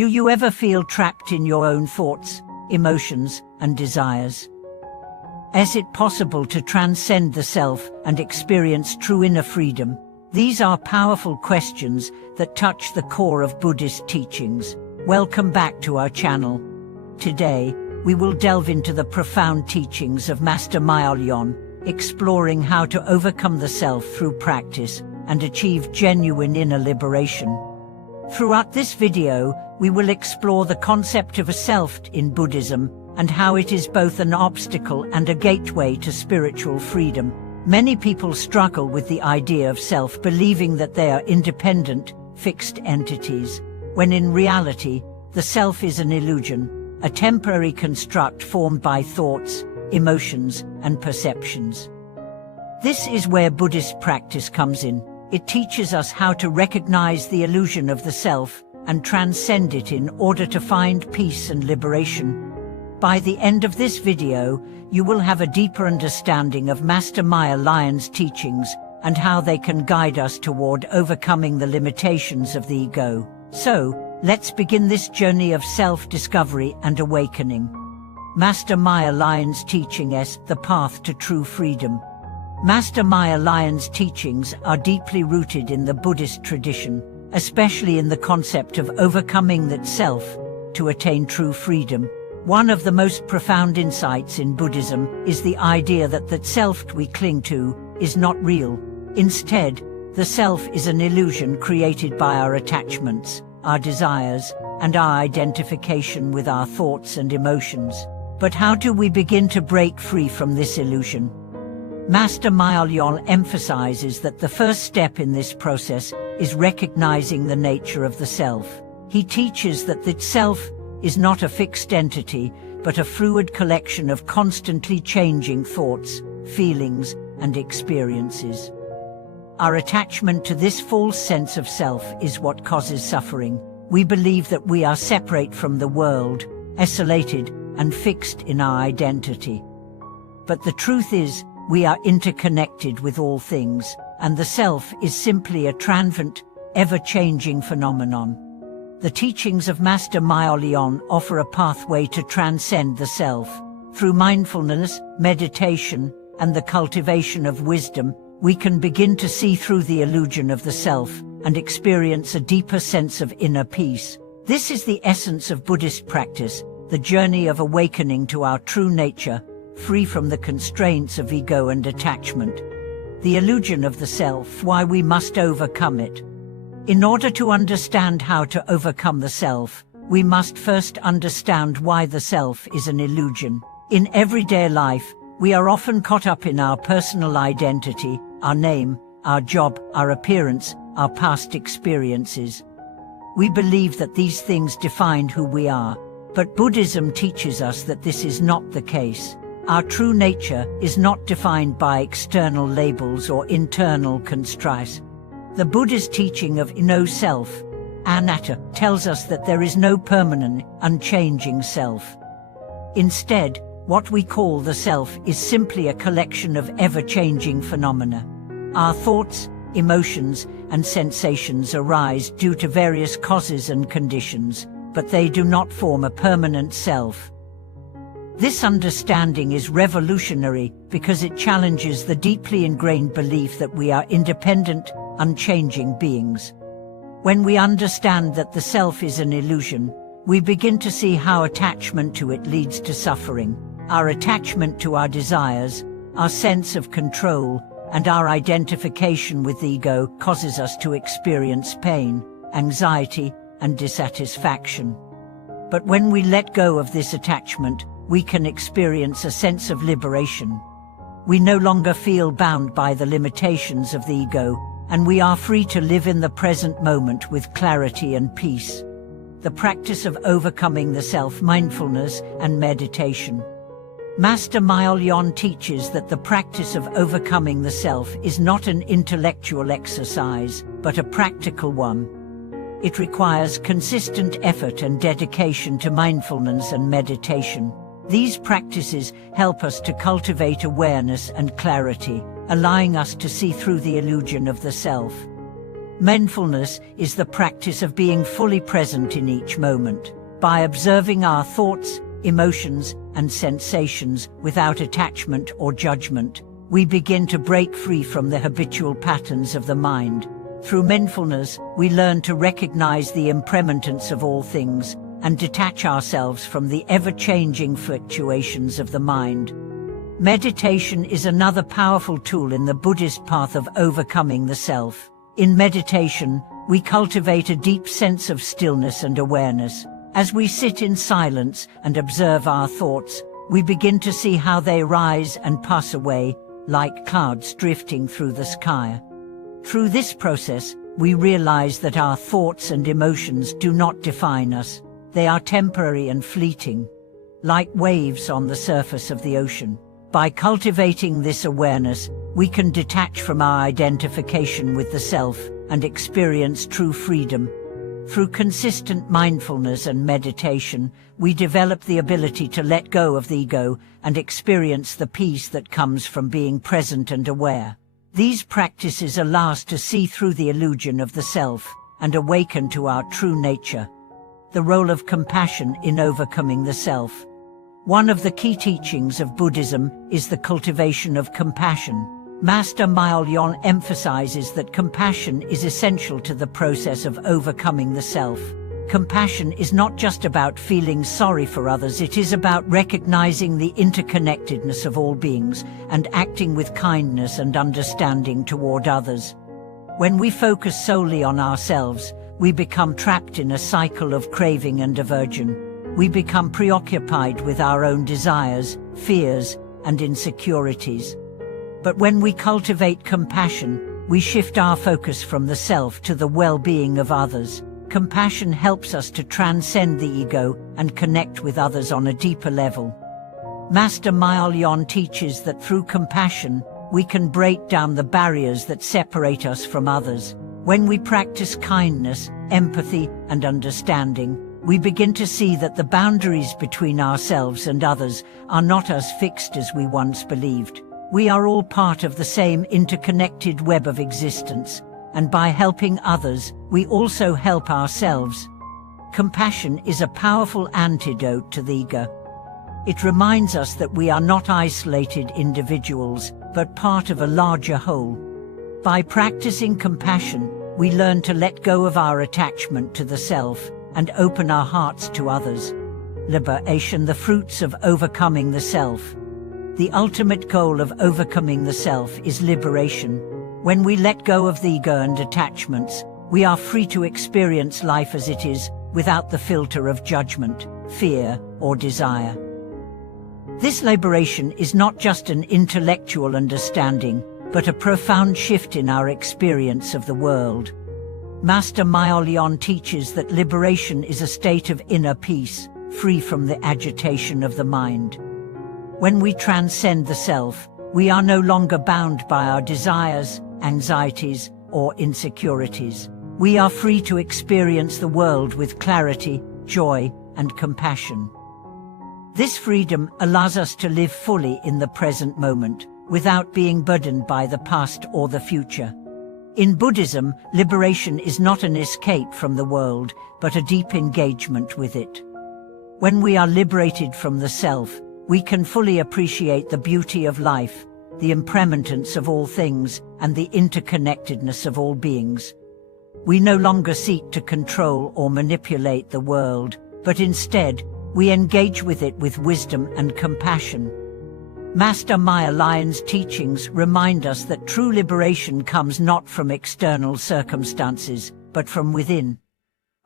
Do you ever feel trapped in your own thoughts, emotions, and desires? Is it possible to transcend the self and experience true inner freedom? These are powerful questions that touch the core of Buddhist teachings. Welcome back to our channel. Today, we will delve into the profound teachings of Master Miaol, exploring how to overcome the self through practice and achieve genuine inner liberation. Throughout this video, we will explore the concept of a self in Buddhism and how it is both an obstacle and a gateway to spiritual freedom. Many people struggle with the idea of self, believing that they are independent, fixed entities, when in reality, the self is an illusion, a temporary construct formed by thoughts, emotions, and perceptions. This is where Buddhist practice comes in. It teaches us how to recognize the illusion of the self and transcend it in order to find peace and liberation. By the end of this video, you will have a deeper understanding of Master Miaol's teachings and how they can guide us toward overcoming the limitations of the ego. So, let's begin this journey of self-discovery and awakening. Master Miaol's teaching is the path to true freedom. Master Miaol's teachings are deeply rooted in the Buddhist tradition, especially in the concept of overcoming that self to attain true freedom. One of the most profound insights in Buddhism is the idea that the self we cling to is not real. Instead, the self is an illusion created by our attachments, our desires, and our identification with our thoughts and emotions. But how do we begin to break free from this illusion? Master Miaol emphasizes that the first step in this process is recognizing the nature of the self. He teaches that the self is not a fixed entity, but a fluid collection of constantly changing thoughts, feelings, and experiences. Our attachment to this false sense of self is what causes suffering. We believe that we are separate from the world, isolated, and fixed in our identity. But the truth is, we are interconnected with all things, and the self is simply a transient, ever-changing phenomenon. The teachings of Master Miaol offer a pathway to transcend the self. Through mindfulness, meditation, and the cultivation of wisdom, we can begin to see through the illusion of the self and experience a deeper sense of inner peace. This is the essence of Buddhist practice, the journey of awakening to our true nature, free from the constraints of ego and attachment. The illusion of the self, why we must overcome it. In order to understand how to overcome the self, we must first understand why the self is an illusion. In everyday life, we are often caught up in our personal identity, our name, our job, our appearance, our past experiences. We believe that these things define who we are, but Buddhism teaches us that this is not the case. Our true nature is not defined by external labels or internal constraints. The Buddhist teaching of no self, anatta, tells us that there is no permanent, unchanging self. Instead, what we call the self is simply a collection of ever-changing phenomena. Our thoughts, emotions, and sensations arise due to various causes and conditions, but they do not form a permanent self. This understanding is revolutionary because it challenges the deeply ingrained belief that we are independent, unchanging beings. When we understand that the self is an illusion, we begin to see how attachment to it leads to suffering. Our attachment to our desires, our sense of control, and our identification with the ego causes us to experience pain, anxiety, and dissatisfaction. But when we let go of this attachment, we can experience a sense of liberation. We no longer feel bound by the limitations of the ego, and we are free to live in the present moment with clarity and peace. The practice of overcoming the self, mindfulness, and meditation. Master Miaol teaches that the practice of overcoming the self is not an intellectual exercise, but a practical one. It requires consistent effort and dedication to mindfulness and meditation. These practices help us to cultivate awareness and clarity, allowing us to see through the illusion of the self. Mindfulness is the practice of being fully present in each moment. By observing our thoughts, emotions, and sensations without attachment or judgment, we begin to break free from the habitual patterns of the mind. Through mindfulness, we learn to recognize the impermanence of all things and detach ourselves from the ever-changing fluctuations of the mind. Meditation is another powerful tool in the Buddhist path of overcoming the self. In meditation, we cultivate a deep sense of stillness and awareness. As we sit in silence and observe our thoughts, we begin to see how they rise and pass away, like clouds drifting through the sky. Through this process, we realize that our thoughts and emotions do not define us. They are temporary and fleeting, like waves on the surface of the ocean. By cultivating this awareness, we can detach from our identification with the self and experience true freedom. Through consistent mindfulness and meditation, we develop the ability to let go of the ego and experience the peace that comes from being present and aware. These practices allow us to see through the illusion of the self and awaken to our true nature. The role of compassion in overcoming the self. One of the key teachings of Buddhism is the cultivation of compassion. Master Miaol emphasizes that compassion is essential to the process of overcoming the self. Compassion is not just about feeling sorry for others, it is about recognizing the interconnectedness of all beings and acting with kindness and understanding toward others. When we focus solely on ourselves, we become trapped in a cycle of craving and aversion. We become preoccupied with our own desires, fears, and insecurities. But when we cultivate compassion, we shift our focus from the self to the well-being of others. Compassion helps us to transcend the ego and connect with others on a deeper level. Master Miaol teaches that through compassion, we can break down the barriers that separate us from others. When we practice kindness, empathy, and understanding, we begin to see that the boundaries between ourselves and others are not as fixed as we once believed. We are all part of the same interconnected web of existence, and by helping others, we also help ourselves. Compassion is a powerful antidote to the ego. It reminds us that we are not isolated individuals, but part of a larger whole. By practicing compassion, we learn to let go of our attachment to the self and open our hearts to others. Liberation, the fruits of overcoming the self. The ultimate goal of overcoming the self is liberation. When we let go of the ego and attachments, we are free to experience life as it is, without the filter of judgment, fear, or desire. This liberation is not just an intellectual understanding, but a profound shift in our experience of the world. Master Miaol teaches that liberation is a state of inner peace, free from the agitation of the mind. When we transcend the self, we are no longer bound by our desires, anxieties, or insecurities. We are free to experience the world with clarity, joy, and compassion. This freedom allows us to live fully in the present moment, without being burdened by the past or the future. In Buddhism, liberation is not an escape from the world, but a deep engagement with it. When we are liberated from the self, we can fully appreciate the beauty of life, the impermanence of all things, and the interconnectedness of all beings. We no longer seek to control or manipulate the world, but instead, we engage with it with wisdom and compassion. Master Miaol's teachings remind us that true liberation comes not from external circumstances, but from within.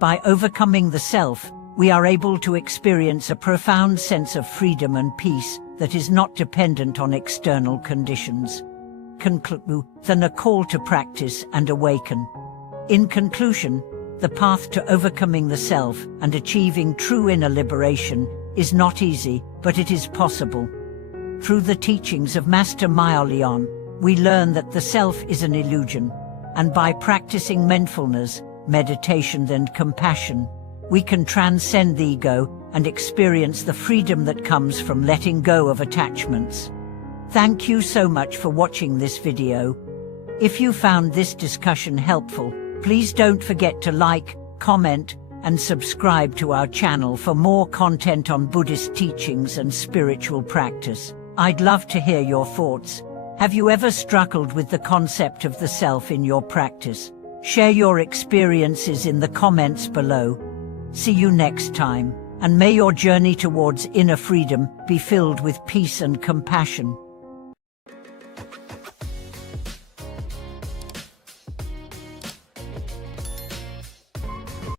By overcoming the self, we are able to experience a profound sense of freedom and peace that is not dependent on external conditions. Then a call to practice and awaken. In conclusion, the path to overcoming the self and achieving true inner liberation is not easy, but it is possible. Through the teachings of Master Miaol, we learn that the self is an illusion, and by practicing mindfulness, meditation, and compassion, we can transcend the ego and experience the freedom that comes from letting go of attachments. Thank you so much for watching this video. If you found this discussion helpful, Please don't forget to like, comment, and subscribe to our channel for more content on Buddhist teachings and spiritual practice. I'd love to hear your thoughts. Have you ever struggled with the concept of the self in your practice? Share your experiences in the comments below. See you next time, and may your journey towards inner freedom be filled with peace and compassion.